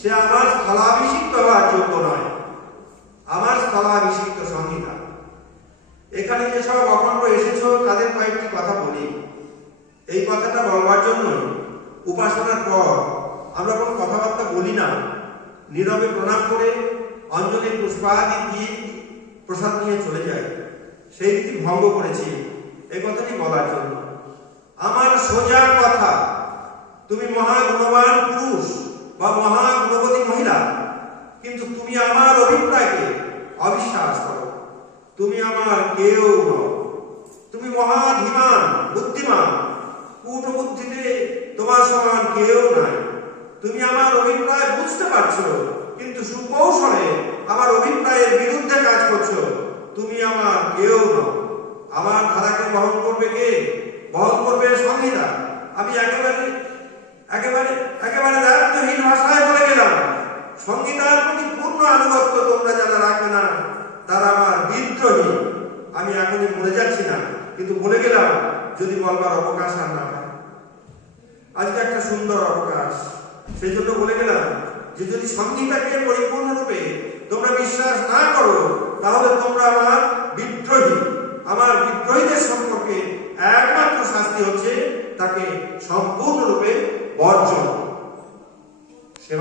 সে আমার স্থলাভিষিক্ত হওয়ার যোগ্য নয়। আমার স্থলাভিষিক্ত সংহিতা এখানে যেসব অখণ্ড এসেছ, তাদের কয়েকটি কথা বলি। এই কথাটা বলবার জন্য উপাসনার পর আমরা কোনো কথাবার্তা বলি না। নীরবে প্রণাম করে অঞ্জলির পুষ্পাদি দিয়ে প্রসাদ নিয়ে চলে যায় সেই রীতি ভঙ্গ করেছি এই কথাটি বলার জন্য। আমার সোজা কথা, তুমি মহা মহাগুণবান পুরুষ। বা মহাগুণবতী মহিলা, কিন্তু তুমি আমার অভিপ্রায়কে অবিশ্বাস করো। তুমি আমার কেউ নও। তুমি মহাধীমান, বুদ্ধিমান। কূট বুদ্ধিতে তোমার সমান কেউ নাই। তুমি আমার অভিপ্রায় বুঝতে পারছ, কিন্তু সুকৌশলে আমার অভিপ্রায়ের বিরুদ্ধে কাজ করছ। তুমি আমার কেউ নও। আমার ধারাকে বহন করবে কে? বহন করবে সংহিতা। আমি একেবারে একেবারে বিদ্রোহী আমি এখনই বলে যাচ্ছি না, কিন্তু বলে গেলাম যদি বলবার অবকাশ আর না হয়। আজকে একটা সুন্দর অবকাশ। সেই জন্য বলে গেলাম যে যদি সংগীতাকে পরিপূর্ণরূপে তোমরা বিশ্বাস না করো, তাহলে তোমরা আমার বিদ্রোহী। আমার বিদ্রোহীদের সম্পর্কে একমাত্র শাস্তি হচ্ছে তাকে সম্পূর্ণ